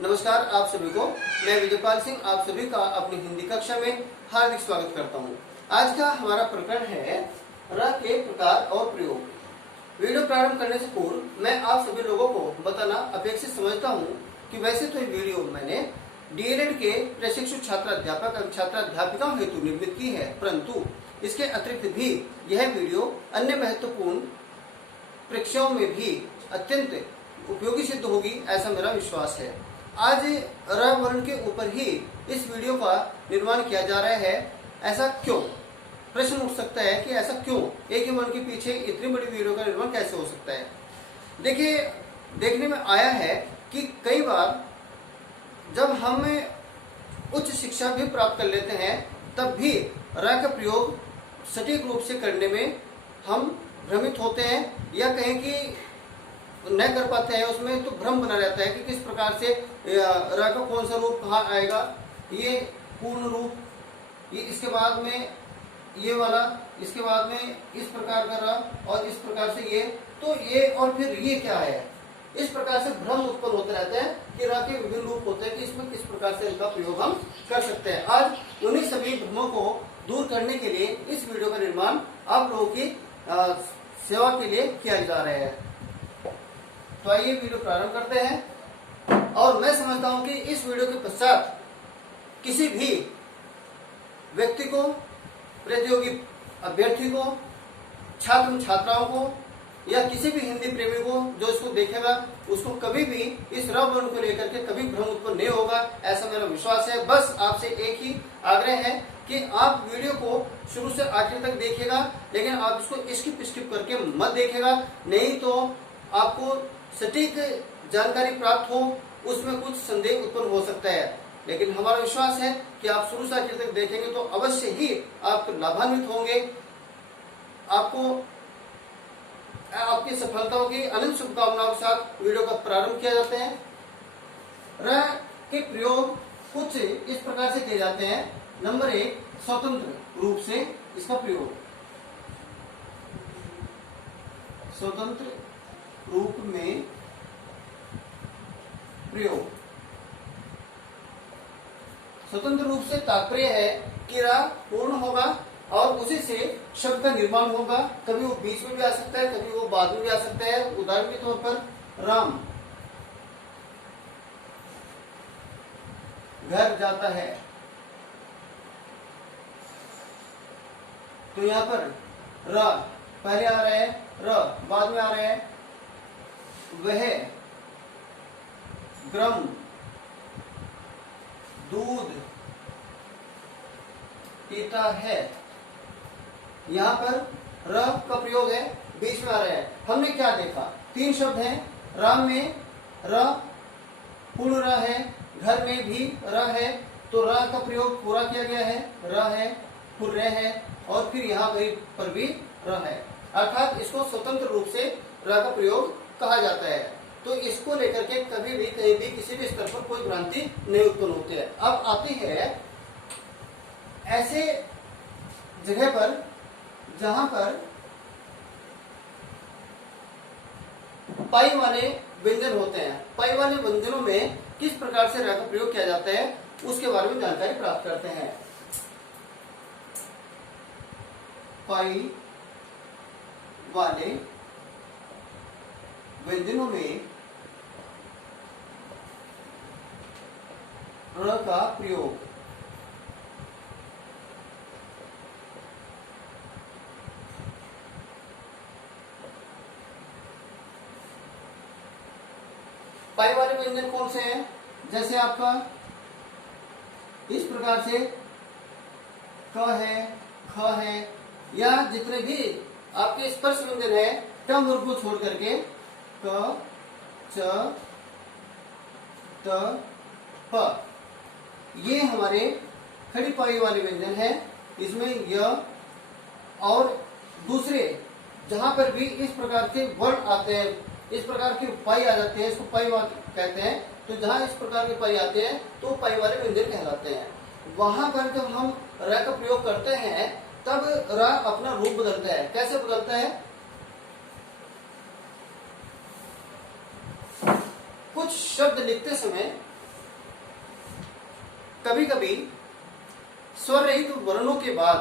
नमस्कार आप सभी को। मैं विजयपाल सिंह आप सभी का अपनी हिंदी कक्षा में हार्दिक स्वागत करता हूं। आज का हमारा प्रकरण है र के प्रकार और प्रयोग। वीडियो प्रारंभ करने से पूर्व मैं आप सभी लोगों को बताना अपेक्षित समझता हूं कि वैसे तो ये वीडियो मैंने डीएलएड के प्रशिक्षु छात्राध्यापक छात्राध्यापिकाओं हेतु निर्मित की है, परंतु इसके अतिरिक्त भी यह वीडियो अन्य महत्वपूर्ण परीक्षाओं में भी अत्यंत उपयोगी सिद्ध होगी, ऐसा मेरा विश्वास है। आज र वर्ण के ऊपर ही इस वीडियो का निर्माण किया जा रहा है। ऐसा क्यों? प्रश्न उठ सकता है कि ऐसा क्यों, एक ही वर्ण के पीछे इतनी बड़ी वीडियो का निर्माण कैसे हो सकता है। देखिए, देखने में आया है कि कई बार जब हम उच्च शिक्षा भी प्राप्त कर लेते हैं तब भी र का प्रयोग सटीक रूप से करने में हम भ्रमित होते हैं, या कहें कि न कर पाते हैं। उसमें तो भ्रम बना रहता है कि किस प्रकार से र का कौन सा रूप कहाँ आएगा, ये पूर्ण रूप, ये इसके बाद में ये वाला, इसके बाद में इस प्रकार का र और इस प्रकार से ये, तो ये और फिर ये क्या है। इस प्रकार से भ्रम उत्पन्न होते रहते हैं कि र के विभिन्न रूप होते हैं कि इसमें किस प्रकार से इनका प्रयोग हम कर सकते हैं। आज उन्हीं सभी भ्रमों को दूर करने के लिए इस वीडियो का निर्माण आप लोगों की सेवा के लिए किया जा रहा है। तो आइए वीडियो प्रारंभ करते हैं। और मैं समझता हूं कि इस वीडियो के पश्चात किसी भी व्यक्ति को, प्रतियोगी अभ्यर्थी को, छात्र छात्राओं को या किसी भी हिंदी प्रेमी को जो इसको देखेगा उसको कभी भी इस र वर्ण को लेकर के कभी भ्रम उत्पन्न नहीं होगा, ऐसा मेरा विश्वास है। बस आपसे एक ही आग्रह है कि आप वीडियो को शुरू से आखिर तक देखिएगा, लेकिन आप इसको स्किप करके मत देखिएगा, नहीं तो आपको सटीक जानकारी प्राप्त हो उसमें कुछ संदेह उत्पन्न हो सकता है। लेकिन हमारा विश्वास है कि आप शुरू से आखिर तक देखेंगे तो अवश्य ही आप लाभान्वित होंगे। आपको आपकी सफलताओं की अनंत शुभकामनाओं के साथ वीडियो का प्रारंभ किया जाता है। र के प्रयोग कुछ इस प्रकार से किए जाते हैं। नंबर 1, स्वतंत्र रूप से इसका प्रयोग। स्वतंत्र रूप में प्रयोग। स्वतंत्र रूप से तात्पर्य है कि रा पूर्ण होगा और उसी से शब्द का निर्माण होगा। कभी वो बीच में भी आ सकता है, कभी वो बाद में भी आ सकता है। उदाहरण के तौर पर राम घर जाता है, तो यहां पर र पहले आ रहा है, र बाद में आ रहा है। वह ग्राम दूध पीता है, यहां पर र का प्रयोग है, बीच में आ रहा है। हमने क्या देखा, 3 शब्द हैं। राम में र पूर्ण र है, घर में भी र है, तो र का प्रयोग पूरा किया गया है। र है, पूर्ण है और फिर यहाँ पर भी र है, अर्थात इसको स्वतंत्र रूप से र का प्रयोग कहा जाता है। तो इसको लेकर के कभी भी कहीं भी किसी भी स्तर पर कोई भ्रांति नहीं उत्पन्न होती है। अब आती है ऐसे जगह पर जहां पर पाई वाले व्यंजन होते हैं। पाई वाले व्यंजनों में किस प्रकार से र का प्रयोग किया जाता है उसके बारे में जानकारी प्राप्त करते हैं। पाई वाले व्यंजनों में र का प्रयोग। पाई वाले व्यंजन कौन से हैं? जैसे आपका इस प्रकार से क है, ख है, या जितने भी आपके स्पर्श व्यंजन है ट मूर्ख को छोड़ करके क, च, त, प, ये हमारे खड़ी पाई वाले व्यंजन है। इसमें य और दूसरे जहां पर भी इस प्रकार के वर्ण आते हैं, इस प्रकार की पाई आ जाते हैं, इसको पाई कहते हैं। तो जहां इस प्रकार के पाई आते हैं तो पाई वाले व्यंजन कहलाते हैं। वहां पर जब हम र का प्रयोग करते हैं तब र अपना रूप बदलता है। कैसे बदलता है? कुछ शब्द लिखते समय कभी कभी स्वर रहित वर्णों के बाद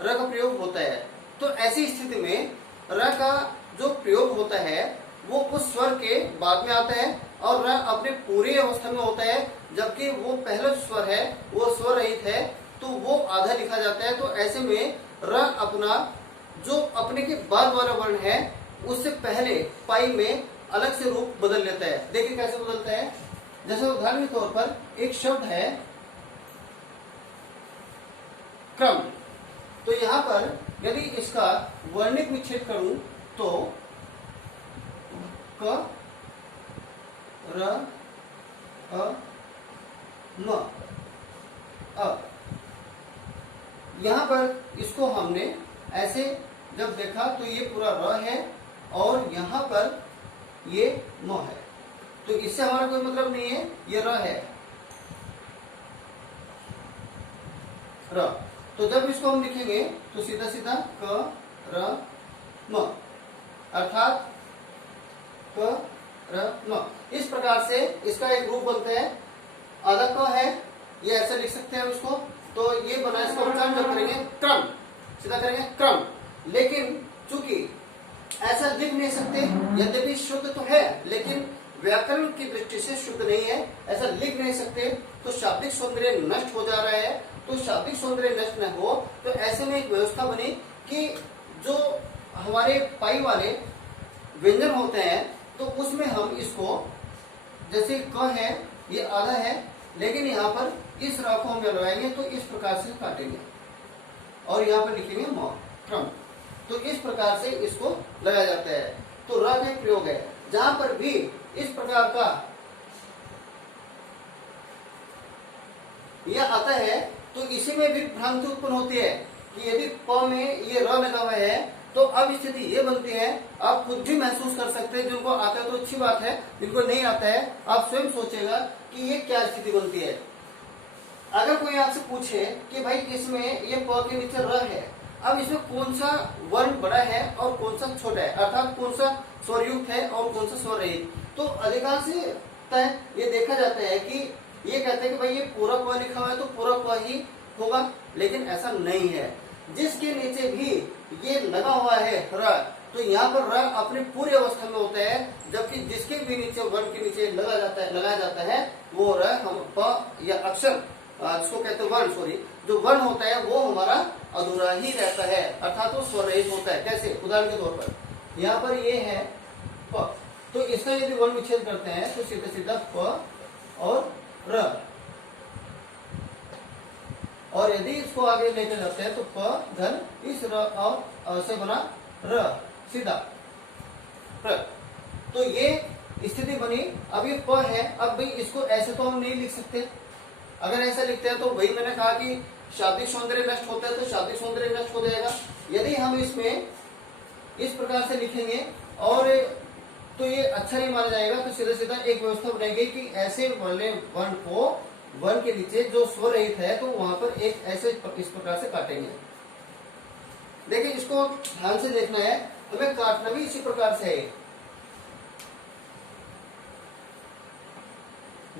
र का प्रयोग होता है। तो ऐसी स्थिति में र का जो प्रयोग होता है वो उस स्वर के बाद में आता है और र अपने पूरी अवस्था में होता है, जबकि वो पहला जो स्वर है वो स्वर रहित है तो वो आधा लिखा जाता है। तो ऐसे में र अपना जो अपने के बाद वाला वर्ण है उससे पहले पाई में अलग से रूप बदल लेता है। देखिए कैसे बदलता है। जैसे उदाहरण के तौर पर एक शब्द है क्रम, तो यहाँ पर यदि इसका वर्णिक विच्छेद करूं तो क र अ म अ। यहाँ पर इसको हमने ऐसे जब देखा तो ये पूरा र है और यहाँ पर ये म है, तो इससे हमारा कोई मतलब नहीं है, ये र है र। तो जब इसको हम लिखेंगे तो सीधा सीधा क र म, अर्थात क र म। इस प्रकार से इसका एक रूप बनता है। आधा क है, ये ऐसे लिख सकते हैं हम इसको, तो ये बना, इसका उच्चारण जब करेंगे क्रम, सीधा करेंगे क्रम। लेकिन चूंकि ऐसा लिख नहीं सकते, यद्यपि शुद्ध तो है लेकिन व्याकरण की दृष्टि से शुद्ध नहीं है, ऐसा लिख नहीं सकते, तो शाब्दिक सौंदर्य नष्ट हो जा रहा है। तो शाब्दिक सौंदर्य नष्ट न हो तो ऐसे में एक व्यवस्था बनी कि जो हमारे पाई वाले व्यंजन होते हैं तो उसमें हम इसको, जैसे क है ये आधा है लेकिन यहाँ पर इस र को हम लगाएंगे तो इस प्रकार से काटेंगे और यहाँ पर लिखेंगे म क्रम। तो इस प्रकार से इसको लगाया जाता है। तो र का प्रयोग है। जहां पर भी इस प्रकार का यह आता है तो इसी में भी भ्रांति उत्पन्न होती है कि यदि प में ये र लगा हुआ है तो अब स्थिति ये बनती है। आप खुद भी महसूस कर सकते हैं, जिनको आता है तो अच्छी बात है, जिनको नहीं आता है आप स्वयं सोचेगा कि ये क्या स्थिति बनती है। अगर कोई आपसे पूछे कि भाई इसमें ये प के नीचे र है, अब इसमें कौन सा वर्ण बड़ा है और कौन सा छोटा है, अर्थात कौन सा स्वरयुक्त है और कौन सा स्वर रहित, तो अधिकांश ये देखा जाता है कि ये कहते हैं कि भाई ये पूरा प लिखा हुआ है तो पूरा प ही होगा, लेकिन ऐसा नहीं है। जिसके नीचे भी ये लगा हुआ है र, तो यहाँ पर र अपनी पूरी अवस्था में होता है, जबकि जिसके भी नीचे वर्ण के नीचे लगाया जाता है वो र हम प या अक्षर जिसको कहते हैं वर्ण, सॉरी, जो वर्ण होता है वो हमारा अधूरा ही रहता है, अर्थात वो स्वर रहित होता है। कैसे, उदाहरण के तौर पर यहाँ पर ये है प, तो इसका यदि वर्ण विच्छेद करते हैं तो सीधा सीधा प और र, और यदि इसको आगे लेकर जाते हैं तो प धन इस र और से बना र, सीधा र। तो ये स्थिति बनी। अब ये प है, अब भाई इसको ऐसे तो हम नहीं लिख सकते। अगर ऐसा लिखते हैं तो वही मैंने कहा कि शाब्दिक सौंदर्य नष्ट होता है, तो शाब्दिक सौंदर्य नष्ट हो जाएगा। यदि हम इसमें इस प्रकार से लिखेंगे और तो ये अच्छा नहीं माना जाएगा, तो सीधा सीधा एक व्यवस्था बनाएगी कि ऐसे वाले वर्ण को वर्ण के नीचे जो स्वर रहित है तो वहां पर एक ऐसे इस प्रकार से काटेंगे। देखिए इसको ध्यान से देखना है, हमें काटना भी इसी प्रकार से है।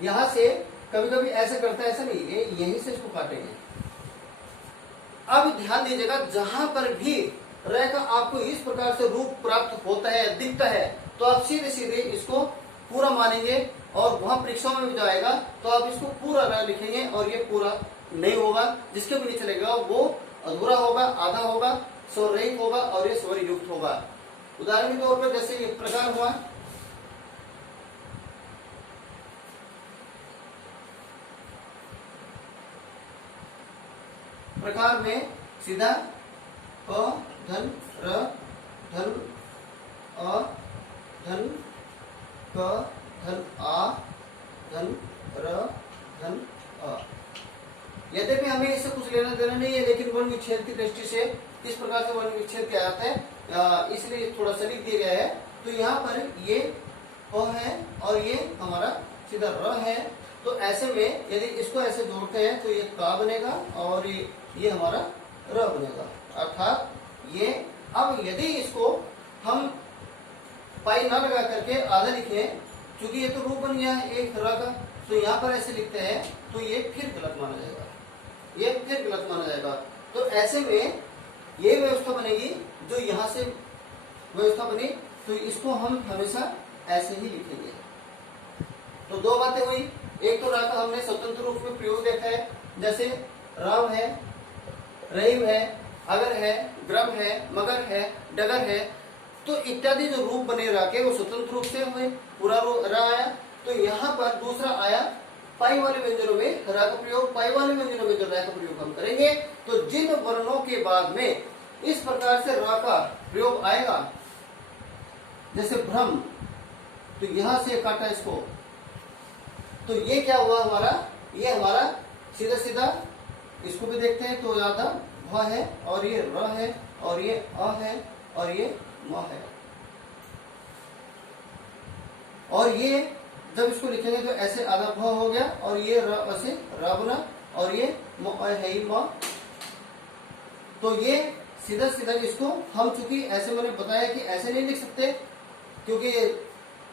यहां से कभी कभी ऐसा करता है, ऐसा नहीं, ये यहीं से इसको काटेंगे। अब ध्यान दीजिएगा, जहां पर भी र का आपको इस प्रकार से रूप प्राप्त होता है, दिखता है, तो आप सीधे सीधे इसको पूरा मानेंगे और वहां परीक्षाओं में भी जाएगा तो आप इसको पूरा र लिखेंगे और ये पूरा नहीं होगा। जिसके भी नीचे लगेगा वो अधूरा होगा, आधा होगा, स्वर रहित होगा और ये स्वर युक्त होगा। उदाहरण के तौर पर जैसे ये प्रकार हुआ, प्रकार में सीधा प धन र धन अ धन क धन आ धन र धन अ। यद्यपि हमें इससे कुछ लेना देना नहीं है, लेकिन वर्ण विच्छेद की दृष्टि से इस प्रकार से वर्ण विच्छेद किया जाता है, इसलिए थोड़ा सा लिख दिया गया है। तो यहाँ पर ये प है और ये हमारा सीधा र है, तो ऐसे में यदि इसको ऐसे जोड़ते हैं तो ये का बनेगा और ये हमारा र बनेगा, अर्थात ये। अब यदि इसको हम पाई ना लगा करके आधा लिखें चूंकि ये तो रूप बन गया है एक र का, तो यहाँ पर ऐसे लिखते हैं तो ये फिर गलत माना जाएगा, ये फिर गलत माना जाएगा। तो ऐसे में ये व्यवस्था बनेगी, जो यहाँ से व्यवस्था बनी, तो इसको हम हमेशा ऐसे ही लिखेंगे। तो दो बातें हुई, एक तो रा का हमने स्वतंत्र रूप में प्रयोग देखा है, जैसे राम है, रहीम है, अगर है, ग्रम है, मगर है, डगर है, तो इत्यादि जो रूप बने रा के वो स्वतंत्र रूप से हुए, पूरा रा आया। तो यहाँ पर दूसरा आया पाई वाले व्यंजनों में रा का प्रयोग, पाई वाले व्यंजनों में जो रा का प्रयोग हम करेंगे, तो जिन वर्णों के बाद में इस प्रकार से रा का प्रयोग आएगा, जैसे भ्रम, तो यहां से काटा इसको, तो ये क्या हुआ हमारा, ये हमारा सीधा सीधा इसको भी देखते हैं, तो ज्यादा भ है और ये र है और ये अ है और ये म है, और ये जब इसको लिखेंगे तो ऐसे आधा भ हो गया और ये र ऐसे र बना और ये म है ही म। तो ये सीधा सीधा इसको हम, चूंकि ऐसे मैंने बताया कि ऐसे नहीं लिख सकते क्योंकि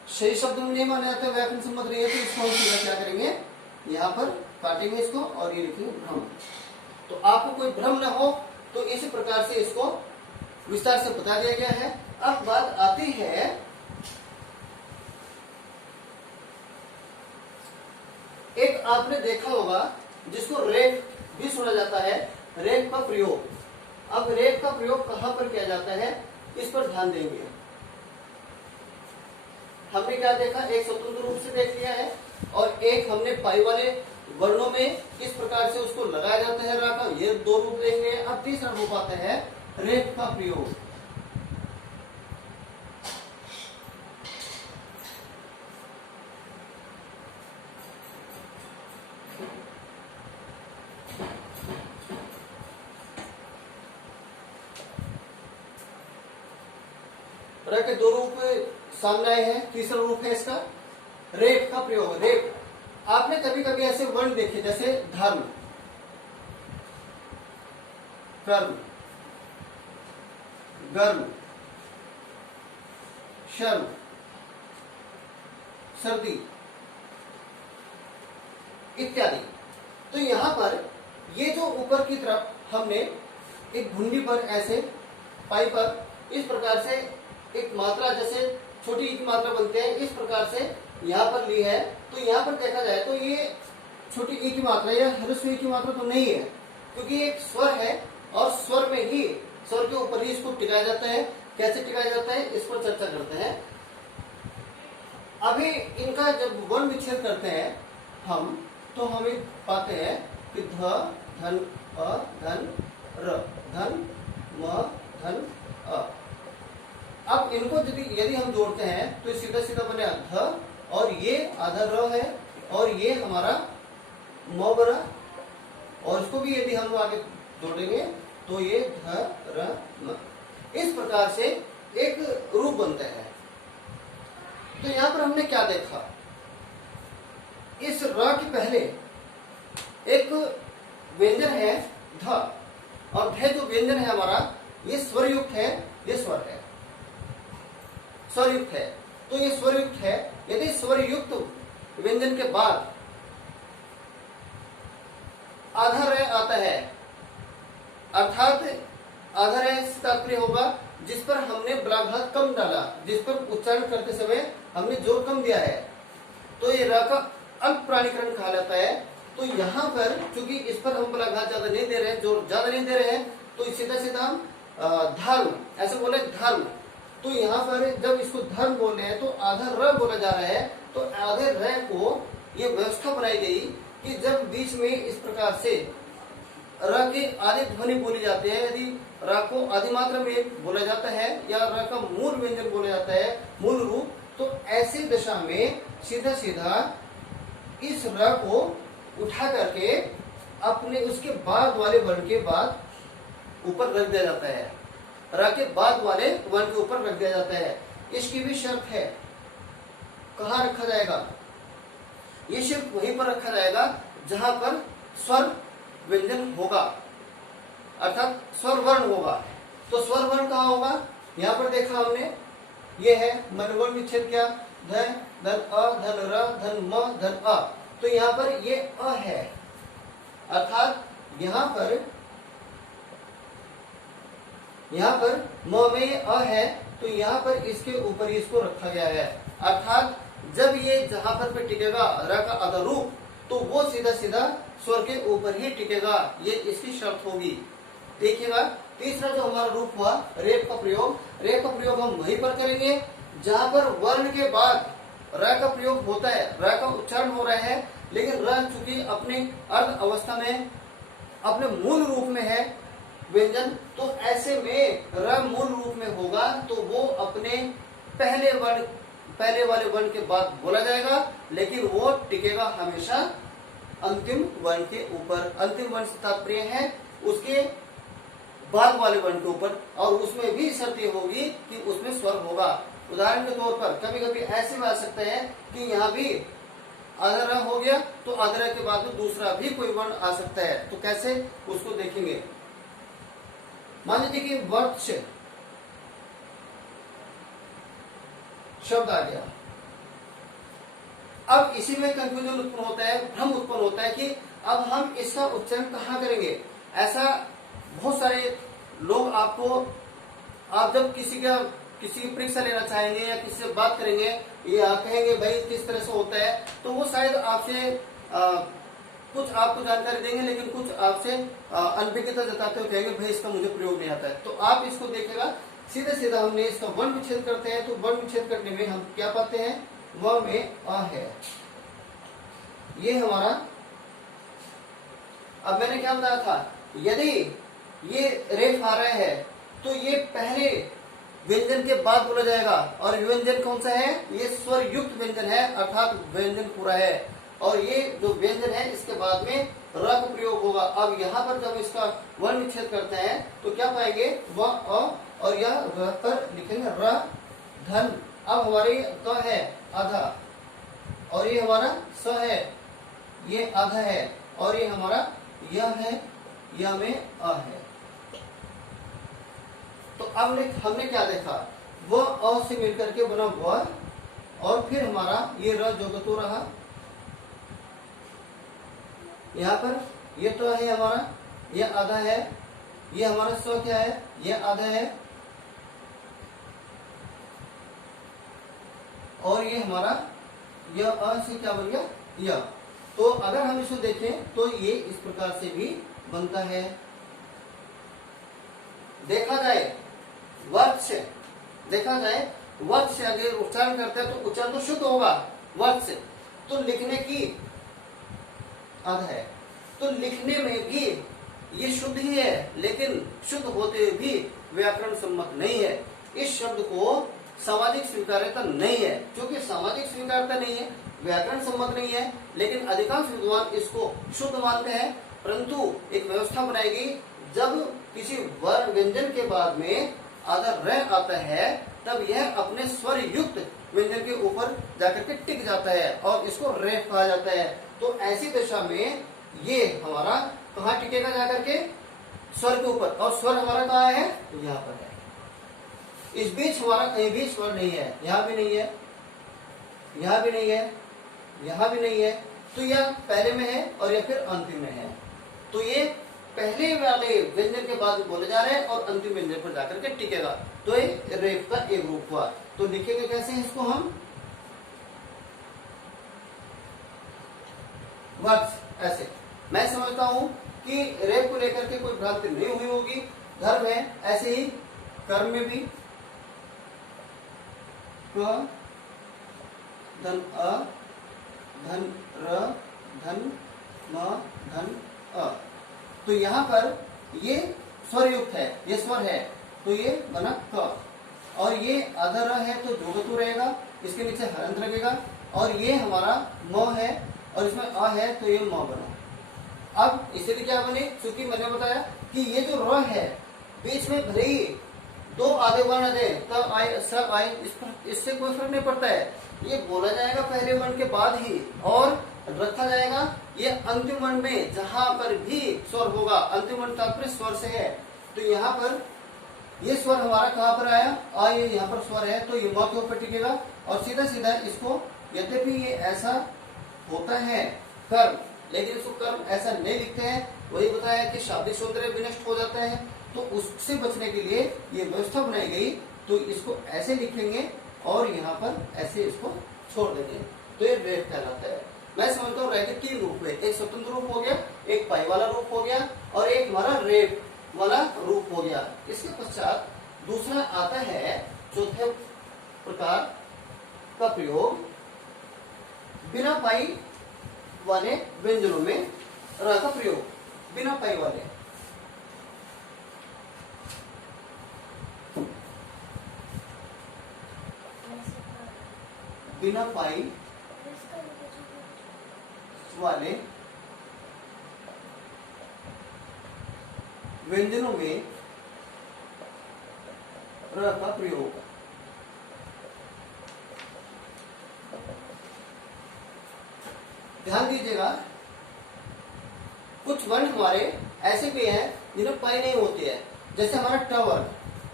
सही शब्द में नहीं माने जाते, व्याकरण सम्मत नहीं है, तो इसको हम सीधा क्या करेंगे, यहाँ पर काटेंगे इसको और ये लिखेंगे भ्रम। तो आपको कोई भ्रम न हो तो इसी प्रकार से इसको विस्तार से बता दिया गया है। अब बात आती है एक आपने देखा होगा जिसको रेप भी सुना जाता है, रेप का प्रयोग। अब रेप का प्रयोग कहां पर किया जाता है, इस पर ध्यान देंगे। हमने क्या देखा, एक स्वतंत्र रूप से देख लिया है और एक हमने पाई वाले वर्णों में किस प्रकार से उसको लगाया जाता है रा का, ये दो रूप देंगे। अब तीसरा रूप आता है रेप का प्रयोग। रा के दो रूप सामने आए हैं, तीसरा रूप है इसका रेप का प्रयोग। रेप आपने कभी कभी ऐसे वर्ण देखे, जैसे धर्म, कर्म, गर्म, शर्म, सर्दी इत्यादि। तो यहां पर ये जो ऊपर की तरफ हमने एक घुंडी पर ऐसे पाई पर इस प्रकार से एक मात्रा, जैसे छोटी की मात्रा बनते हैं, इस प्रकार से यहाँ पर ली है। तो यहाँ पर देखा जाए तो ये छोटी ई की मात्रा या ह्रस्व ई की मात्रा तो नहीं है, क्योंकि एक स्वर है और स्वर में ही, स्वर के ऊपर ही इसको टिकाया जाता है। कैसे टिकाया जाता है, इस पर चर्चा करते हैं। अभी इनका जब वर्ण विच्छेद करते हैं हम, तो हमें पाते हैं कि ध, धन, अ, धन, र, धन, म, धन, अ। अब इनको यदि हम जोड़ते हैं तो सीधा सीधा बने ध, और ये आधा र है और ये हमारा म बना, और इसको भी यदि हम आगे जोड़ेंगे तो ये ध, र, म। इस प्रकार से एक रूप बनता है। तो यहां पर हमने क्या देखा, इस र के पहले एक व्यंजन है ध, और ध जो व्यंजन है हमारा, ये स्वर युक्त है, ये स्वर है, स्वर युक्त है। तो ये स्वर युक्त है। यदि स्वर युक्त व्यंजन के बाद आधा र आता है, अर्थात आधा र से तात्पर्य होगा जिस पर हमने बलाघात कम डाला, जिस पर उच्चारण करते समय हमने जोर कम दिया है, तो ये र का अल्प प्राणीकरण कहा जाता है। तो यहाँ पर चूंकि इस पर हम बलाघात ज्यादा नहीं दे रहे हैं, जोर ज्यादा नहीं दे रहे हैं, तो सीधा सीधा हम धर्म ऐसे बोले, धर्म। तो यहाँ पर जब इसको धर्म बोल रहे हैं तो आधा र बोला जा रहा है। तो आधे र को ये व्यवस्था बनाई गई कि जब बीच में इस प्रकार से र के आधे ध्वनि बोली जाती है, यदि र को आधी मात्रा में बोला जाता है या र का मूल व्यंजन बोला जाता है, मूल रूप, तो ऐसी दशा में सीधा सीधा इस र को उठा करके अपने उसके बाद वाले वर्ण के बाद ऊपर रख दिया जाता है, र के बाद वाले वर्ण के ऊपर रख दिया जाता है। इसकी भी शर्त है, कहाँ रखा जाएगा, ये सिर्फ वहीं पर रखा जाएगा जहां पर स्वर व्यंजन होगा, अर्थात स्वर वर्ण होगा। तो स्वर वर्ण कहाँ होगा, यहाँ पर देखा हमने, ये है मनवर्ण विच्छेद, क्या ध, धन, अ, म धन अ, तो यहाँ पर ये अ है, अर्थात यहाँ पर म में ये अ है, तो यहाँ पर इसके ऊपर इसको रखा गया है। अर्थात जब ये जहां पर पे टिकेगा र का आधा रूप, तो वो सीधा सीधा स्वर के ऊपर ही टिकेगा, ये इसकी शर्त होगी। देखिएगा तीसरा जो हमारा रूप हुआ रेप का प्रयोग, रेप का प्रयोग हम वहीं पर करेंगे जहां पर वर्ण के बाद र का प्रयोग होता है, र का उच्चारण हो रहा है, लेकिन र चूंकि अपनी अर्ध अवस्था में अपने मूल रूप में है व्यंजन, तो ऐसे में र मूल रूप में होगा तो वो अपने पहले वाले वर्ण के बाद बोला जाएगा, लेकिन वो टिकेगा हमेशा अंतिम वर्ण के ऊपर। अंतिम वर्ण से तात्पर्य है उसके बाद वाले वर्ण के ऊपर, और उसमें भी शर्त ये होगी कि उसमें स्वर होगा। उदाहरण के तौर पर कभी कभी ऐसे भी आ सकता है कि यहाँ भी आधा र हो गया, तो आधा र के बाद में दूसरा भी कोई वर्ण आ सकता है, तो कैसे उसको देखेंगे। मान लीजिए कि वर्ष शब्द आ गया, अब इसी में कंफ्यूजन उत्पन्न होता है, भ्रम उत्पन्न होता है कि अब हम इसका उच्चारण कहाँ करेंगे। ऐसा बहुत सारे लोग आपको, आप जब किसी की परीक्षा लेना चाहेंगे या किसी से बात करेंगे या कहेंगे भाई किस तरह से होता है, तो वो शायद आपसे कुछ आपको जानकारी देंगे, लेकिन कुछ आपसे अनभिज्ञता जताते हुए कहेंगे भाई इसका मुझे प्रयोग नहीं आता है। तो आप इसको देखेगा सीधा सीधा हमने इसका वर्ण विच्छेद करते हैं, तो वर्ण विच्छेद करने में हम क्या पाते हैं, व में अ है, ये हमारा। अब मैंने क्या बताया था, यदि ये रेफ आ रहा है तो ये पहले व्यंजन के बाद बोला जाएगा, और व्यंजन कौन सा है, ये स्वर युक्त व्यंजन है, अर्थात व्यंजन पूरा है, और ये जो व्यंजन है इसके बाद में र का प्रयोग होगा। अब यहाँ पर जब इसका वर्ण विच्छेद करते हैं तो क्या पाएंगे, व अ, और यह र पर लिखेंगे र धन। अब हमारे क है आधा, और ये हमारा स है, ये आधा है, और ये हमारा यह है, यह में अ है। तो अब हमने क्या देखा, वो अ से मिलकर के बना व, और फिर हमारा ये र जो तो रहा, यहाँ पर ये तो है हमारा, ये आधा है, ये हमारा स्व क्या है, ये आधा है, और ये हमारा यह अ से क्या बन गया, यह। तो अगर हम इसको देखें तो ये इस प्रकार से भी बनता है। देखा जाए वर्त से, अगर उच्चारण करते हैं तो उच्चारण तो शुद्ध होगा वर्त से, तो लिखने की आधा है, तो लिखने में भी ये शुद्ध ही है, लेकिन शुद्ध होते हुए भी व्याकरण सम्मत नहीं है। इस शब्द को सामाजिक स्वीकार्यता नहीं है, क्योंकि सामाजिक स्वीकार्यता नहीं है, व्याकरण सम्मत नहीं है, लेकिन अधिकांश विद्वान इसको शुद्ध मानते हैं। परंतु एक व्यवस्था बनाएगी, जब किसी वर्ण व्यंजन के बाद में आधा र आता है, तब यह अपने स्वर युक्त व्यंजन के ऊपर जाकर के टिक जाता है, और इसको रेफ कहा जाता है। तो ऐसी दशा में ये हमारा कहाँ टिकेगा, जाकर के स्वर के ऊपर, और स्वर हमारा कहाँ है, तो यहाँ पर है। इस बीच हमारा कहीं भी स्वर नहीं है, यहाँ भी नहीं है, यहाँ भी नहीं है, यहाँ भी नहीं है, तो यह पहले में है और यह फिर अंतिम में है। तो ये पहले वाले व्यंजन के बाद बोले जा रहे हैं और अंतिम व्यंजन पर जाकर के टिकेगा, तो ये रेफ का एक रूप हुआ। तो लिखेंगे कैसे इसको हम, वर्ष ऐसे। मैं समझता हूं कि रेफ को लेकर के कोई भ्रांति नहीं हुई होगी। धर्म है ऐसे ही, कर्म में भी क धन अ धन र धन म धन अ, तो यहाँ पर ये स्वर युक्त है, ये स्वर है, तो ये बना क, और ये आधा र है तो जोगतु रहेगा, इसके नीचे हरंत लगेगा, और ये हमारा म है और इसमें अ है तो ये म बना। अब इसलिए क्या बने, क्योंकि मैंने बताया कि ये जो र है बीच में भले ही दो आधे वर्ण दे तब आए सब आए, इससे कोई फर्क नहीं पड़ता है। ये बोला जाएगा पहले वर्ण के बाद ही, और रखा जाएगा ये अंतिम वर्ण में, जहां पर भी स्वर होगा। अंतिम वर्ण तात्पर्य स्वर से है, तो यहाँ पर ये स्वर हमारा कहाँ पर आया, आ ये यहाँ पर स्वर है, तो ये म के ऊपर टिकेगा, और सीधा सीधा इसको, यद्यपि ये ऐसा होता है कर्म, लेकिन इसको कर्म ऐसा नहीं लिखते हैं। वही बताया कि शाब्दिक सौंदर्य विनष्ट हो जाता है, तो उससे बचने के लिए ये व्यवस्था बनाई गई। तो इसको ऐसे लिखेंगे और यहाँ पर ऐसे इसको छोड़ देंगे, तो ये रेप कहलाता है। मैं समझता हूँ रैकेट के रूप में एक स्वतंत्र रूप हो गया, एक पाई वाला रूप हो गया और एक हमारा रेप वाला रूप हो गया। इसके पश्चात दूसरा आता है चौथे प्रकार का प्रयोग बिना पाई वाले व्यंजनों में र का प्रयोग। बिना पाई वाले, बिना पाई वाले व्यंजनों में र का प्रयोग। ध्यान दीजिएगा, कुछ वर्ण हमारे ऐसे भी हैं जिन्हें पाई नहीं होती है, जैसे हमारा टावर।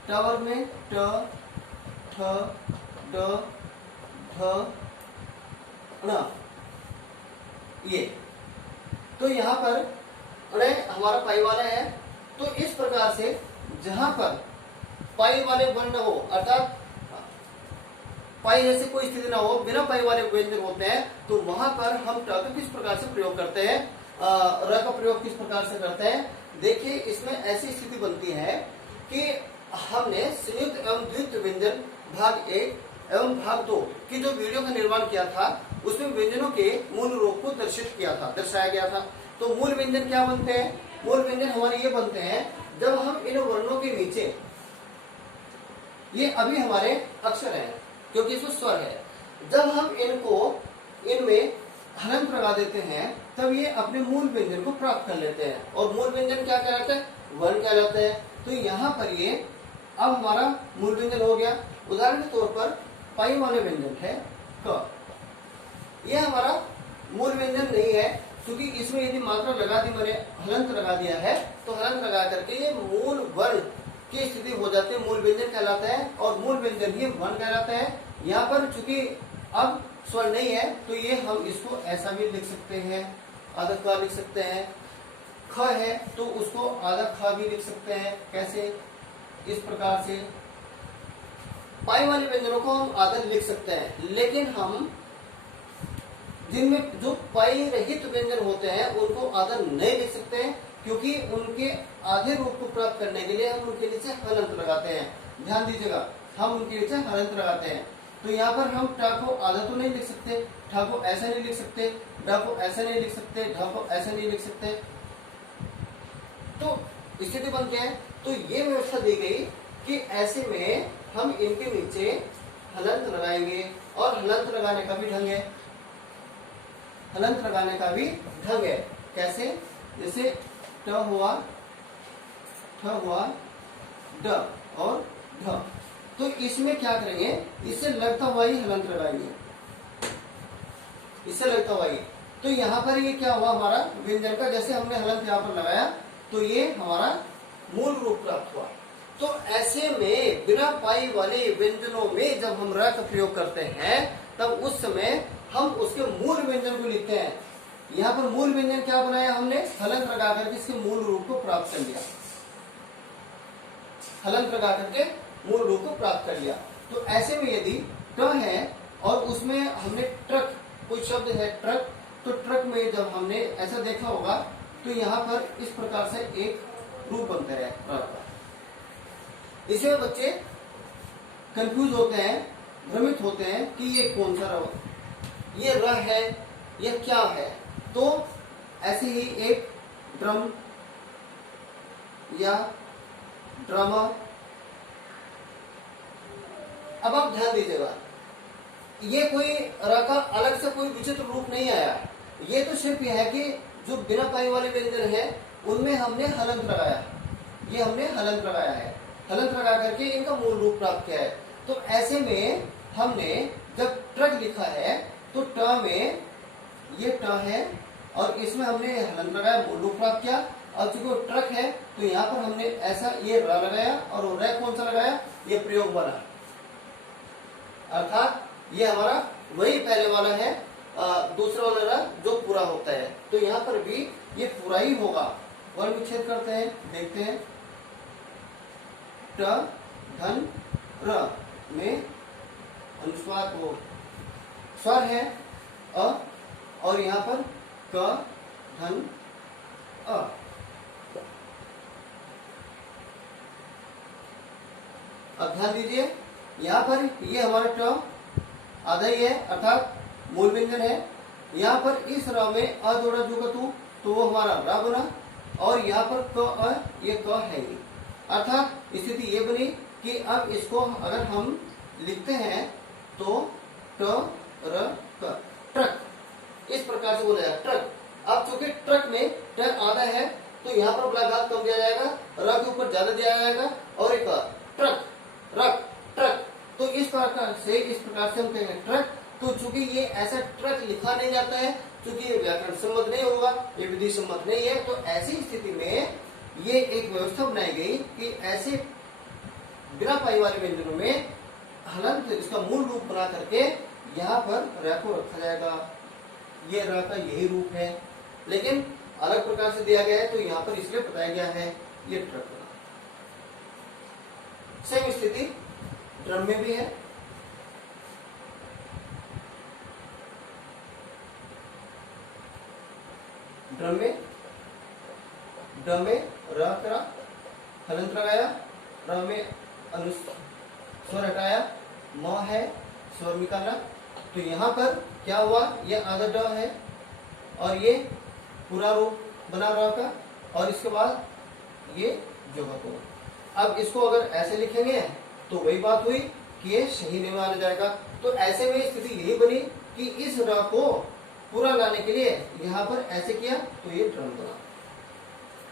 टावर में ट, ठ, ड, ध, ण, ये। तो यहाँ पर हमारा पाई वाला है। तो इस प्रकार से जहां पर पाई वाले वर्ण हो, अर्थात पाई जैसे कोई स्थिति ना हो, बिना पाई वाले व्यंजन होते हैं, तो वहां पर हम ट का किस प्रकार से प्रयोग करते हैं, र का प्रयोग किस प्रकार से करते हैं। देखिए, इसमें ऐसी स्थिति बनती है कि हमने संयुक्त एवं द्वित्व व्यंजन भाग 1 एवं भाग 2 की जो वीडियो का निर्माण किया था, उसमें व्यंजनों के मूल रूप को दर्शाया गया था। तो मूल व्यंजन क्या बनते हैं? मूल व्यंजन हमारे ये बनते हैं जब हम इन वर्णों के नीचे, ये अभी हमारे अक्षर हैं क्योंकि इसमें स्वर है, जब हम इनमें हलंत लगा देते हैं तब ये अपने मूल व्यंजन को प्राप्त कर लेते हैं। और मूल व्यंजन क्या कहलाता है? वर्ण कहलाता है। तो यहाँ पर ये अब हमारा मूल व्यंजन हो गया। उदाहरण के तौर पर पाई वाले व्यंजन है क, ये हमारा मूल व्यंजन नहीं है, क्योंकि इसमें यदि मात्रा लगा दी, मैंने हलंत लगा दिया है, तो हलंत लगा करके ये मूल वर्ण की स्थिति हो जाती है, मूल व्यंजन कहलाता है और मूल व्यंजन ही वर्ण कहलाता है। यहाँ पर चूंकि अब स्वर नहीं है, तो ये हम इसको ऐसा भी लिख सकते हैं, आधा क लिख सकते हैं। ख है तो उसको आधा ख भी लिख सकते हैं। कैसे? इस प्रकार से पाई वाले व्यंजनों को हम आधा लिख सकते हैं, लेकिन हम जिनमें जो पाई रहित व्यंजन होते हैं उनको आधा नहीं लिख सकते हैं, क्योंकि उनके आधे रूप को प्राप्त करने के लिए हम उनके नीचे हलंत लगाते हैं। ध्यान दीजिएगा, हम उनके नीचे हलंत लगाते हैं। तो यहाँ पर हम ट को आधा तो नहीं लिख सकते, ठ को ऐसा नहीं लिख सकते, ड को ऐसा नहीं लिख सकते, ढ को ऐसा नहीं लिख सकते। तो स्थिति बनती है। तो ये व्यवस्था दी गई कि ऐसे में हम इनके नीचे हलंत लगाएंगे, और हलंत लगाने का भी ढंग है। हलंत लगाने का भी ढंग है। कैसे? जैसे ट हुआ, ठ हुआ, ड और ढ। तो इसमें क्या करेंगे? इससे लगता हुआ ही हलंत लगाएंगे, इससे लगता हुआ ही। तो यहाँ पर ये क्या हुआ हमारा व्यंजन का, जैसे हमने हलंत यहाँ पर लगाया तो ये हमारा मूल रूप प्राप्त हुआ। तो ऐसे में बिना पाई वाले व्यंजनों में जब हम र का प्रयोग करते हैं, तब उस समय हम उसके मूल व्यंजन को लिखते हैं। यहाँ पर मूल व्यंजन क्या बनाया हमने? हलंत लगा करके इसके मूल रूप को प्राप्त कर लिया। हलंत लगा करके मूल रूप को प्राप्त कर लिया। तो ऐसे में यदि ट है और उसमें हमने ट्रक, कोई शब्द है ट्रक, तो ट्रक में जब हमने ऐसा देखा होगा तो यहाँ पर इस प्रकार से एक रूप बनता है ट्रक का। इसमें बच्चे कंफ्यूज होते हैं, भ्रमित होते हैं कि ये कौन सा र, ये र है, ये क्या है। तो ऐसे ही एक ड्रम या ड्रामा। अब आप ध्यान दीजिएगा, ये कोई र का अलग से कोई विचित्र रूप नहीं आया। ये तो सिर्फ यह है कि जो बिना पाई वाले व्यंजन है उनमें हमने हलंत लगाया, ये हमने हलंत लगाया है। हलंत लगा करके इनका मूल रूप प्राप्त किया है। तो ऐसे में हमने जब ट्रक लिखा है तो ट में ये ट है और इसमें हमने हलंत लगाया, मूल रूप प्राप्त किया। और चूंकि ट्रक है तो यहाँ पर हमने ऐसा ये र लगाया, और र कौन सा लगाया? ये प्रयोग बना, अर्थात ये हमारा वही पहले वाला है दूसरा वाला र जो पूरा होता है, तो यहाँ पर भी ये पूरा ही होगा। वर्ण विच्छेद करते हैं, देखते हैं। ट धन र में अनुस्वार वो स्वर है अ, और यहाँ पर क धन अ। अब ध्यान दीजिए, यहाँ पर ये हमारा ट आधा ही है, अर्थात मूल व्यंजन है। यहाँ पर इस र में अ जोड़ा जुगतु, तो वो हमारा र बना, और यहाँ पर क अ, ये क है ही। अर्थात स्थिति ये बनी कि अब इसको अगर हम लिखते हैं तो ट र क, ट्रक, इस प्रकार से बोला जाएगा ट्रक। अब चूंकि ट्रक में ट आधा है तो यहाँ पर बलाघात कम दिया जाएगा, र के ऊपर ज्यादा दिया जाएगा, और एक ट्रक, रक, ट्रक। तो इस प्रकार से हम कहेंगे ट्रक। तो चूंकि ये ऐसा ट्रक लिखा नहीं जाता है, चूंकि ये व्याकरण सम्मत नहीं होगा, ये विधि सम्मत नहीं है, तो ऐसी स्थिति में ये एक व्यवस्था बनाई गई कि ऐसे बिना पाई वाले व्यंजनों में हलंत इसका मूल रूप बना करके यहाँ पर र को रखा जाएगा। ये र का यही रूप है, लेकिन अलग प्रकार से दिया गया है, तो यहाँ पर इसलिए बताया गया है ये ट्रक बना। सेम स्थिति ड्रम में भी है। ड्रम में र करा, हलंत लगाया, र में अनुस्वर हटाया, म है स्वर निकाला, तो यहाँ पर क्या हुआ, ये आधा ड है और ये पूरा रूप बना र का, और इसके बाद ये जोगक होगा। अब इसको अगर ऐसे लिखेंगे तो वही बात हुई कि ये सही नहीं माना जाएगा। तो ऐसे में स्थिति यही बनी कि इस र को पूरा लाने के लिए यहाँ पर ऐसे किया तो ये ड्रम बना।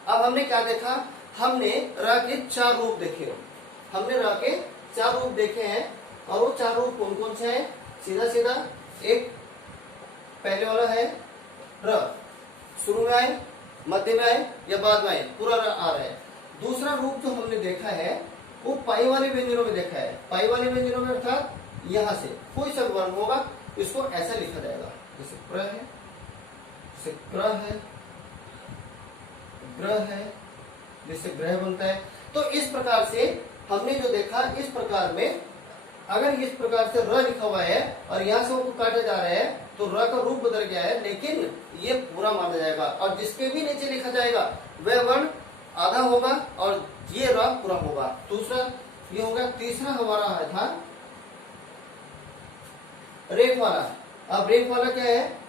अब हमने क्या देखा, हमने र के 4 रूप देखे। हमने र के 4 रूप देखे हैं, और वो 4 रूप कौन कौन से हैं? सीधा सीधा एक पहले वाला है र, शुरू में आए, मध्य में आए या बाद में आए, पूरा र आ रहा है। दूसरा रूप जो हमने देखा है वो पाई वाले व्यंजनों में देखा है। पाई वाले व्यंजनों में अर्थात यहाँ से कोई सा वर्ण होगा, इसको ऐसा लिखा जाएगा, जैसे प्र है, जैसे क्र है, ग्रह है, जैसे ग्रह बनता है। तो इस प्रकार से हमने जो देखा, इस प्रकार में अगर इस प्रकार से र लिखा हुआ है और यहाँ से वो काटा जा रहा है तो र का रूप बदल गया है, लेकिन ये पूरा माना जाएगा। और जिसके भी नीचे लिखा जाएगा वह वर्ण आधा होगा और ये र पूरा होगा। दूसरा ये होगा। तीसरा हमारा था रेप वाला। अब रेप वाला क्या है?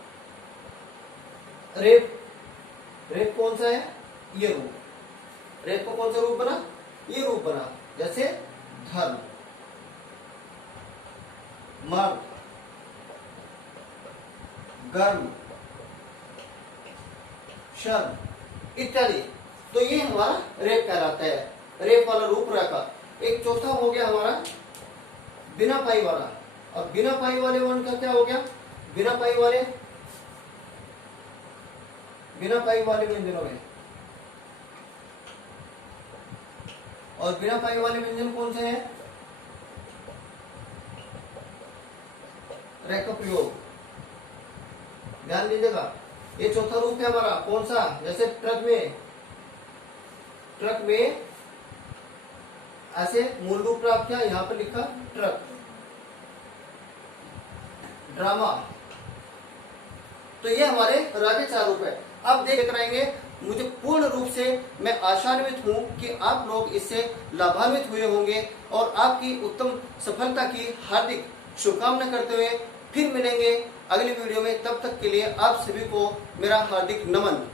रेप कौन सा है? ये रूप। रेप का कौन सा रूप बना? ये रूप बना। जैसे धर्म, मर्द, गर्म, शर्म इत्यादि। तो ये हमारा रेप कहलाता है, रेप वाला रूप रखा। एक चौथा हो गया हमारा बिना पाई वाला। अब बिना पाई वाले वर्ण का क्या हो गया? बिना पाई वाले व्यंजनों में, और बिना पाई वाले व्यंजन कौन से हैं? रे का प्रयोग, ध्यान दीजिएगा। ये चौथा रूप है हमारा, कौन सा? जैसे ट्रक में ऐसे मूल रूप प्राप्त किया, यहां पर लिखा ट्रक। ड्रामा। तो ये हमारे रागे 4 रूप है। अब देख रहेंगे, मुझे पूर्ण रूप से मैं आशान्वित हूं कि आप लोग इससे लाभान्वित हुए होंगे और आपकी उत्तम सफलता की हार्दिक शुभकामना करते हुए फिर मिलेंगे अगली वीडियो में। तब तक के लिए आप सभी को मेरा हार्दिक नमन।